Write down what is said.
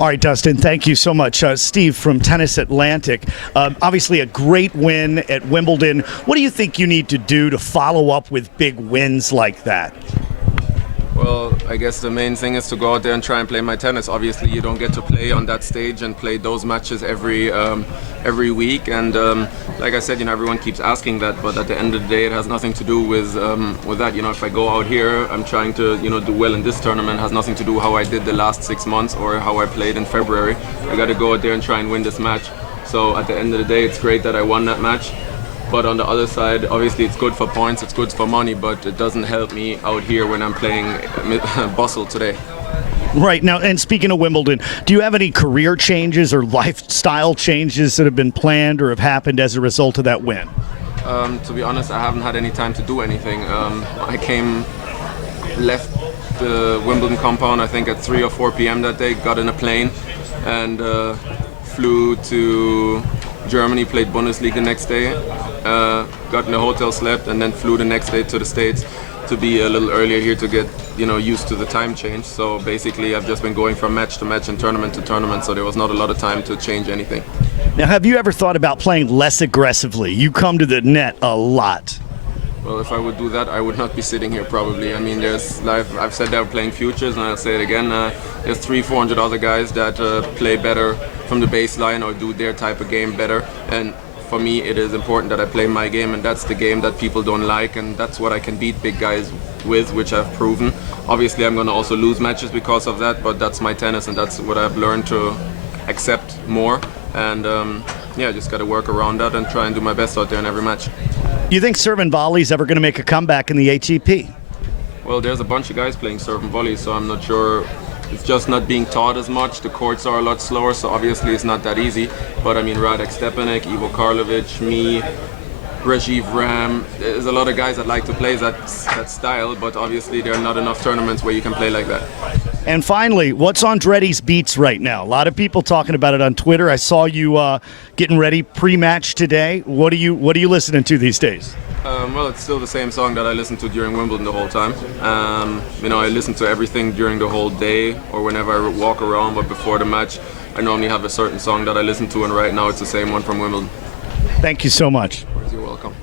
All right, Dustin, thank you so much. Steve from Tennis Atlantic. Obviously a great win at Wimbledon. What do you think you need to do to follow up with big wins like that? Well, I guess the main thing is to go out there and try and play my tennis. Obviously, you don't get to play on that stage and play those matches every week. And like I said, everyone keeps asking that, but at the end of the day, it has nothing to do with that. If I go out here, I'm trying to do well in this tournament. It has nothing to do with how I did the last 6 months or how I played in February. I got to go out there and try and win this match. So at the end of the day, it's great that I won that match. But on the other side, obviously it's good for points, it's good for money, but it doesn't help me out here when I'm playing Bustle today. Right. Now, and speaking of Wimbledon, do you have any career changes or lifestyle changes that have been planned or have happened as a result of that win? To be honest, I haven't had any time to do anything. Left the Wimbledon compound, I think at 3 or 4 p.m. that day, got in a plane and flew to Germany, played Bundesliga the next day, got in a hotel, slept, and then flew the next day to the States to be a little earlier here to get used to the time change. So basically I've just been going from match to match and tournament to tournament, so there was not a lot of time to change anything. Now, have you ever thought about playing less aggressively? You come to the net a lot. Well, if I would do that, I would not be sitting here probably. I mean, I've said that I'm playing futures, and I'll say it again. There's 300-400 other guys that play better from the baseline or do their type of game better. And for me, it is important that I play my game, and that's the game that people don't like, and that's what I can beat big guys with, which I've proven. Obviously, I'm going to also lose matches because of that, but that's my tennis, and that's what I've learned to accept more. And just got to work around that and try and do my best out there in every match. Do you think serve and volley is ever going to make a comeback in the ATP? Well, there's a bunch of guys playing serve and volley, so I'm not sure. It's just not being taught as much. The courts are a lot slower, so obviously it's not that easy. But I mean, Radek Stepanek, Ivo Karlovic, me, Rajiv Ram, there's a lot of guys that like to play that style, but obviously there are not enough tournaments where you can play like that. And finally, what's Andretti's beats right now? A lot of people talking about it on Twitter. I saw you getting ready pre-match today. What are you listening to these days? Well, it's still the same song that I listened to during Wimbledon the whole time. I listen to everything during the whole day or whenever I walk around, but before the match, I normally have a certain song that I listen to, and right now it's the same one from Wimbledon. Thank you so much. You're welcome.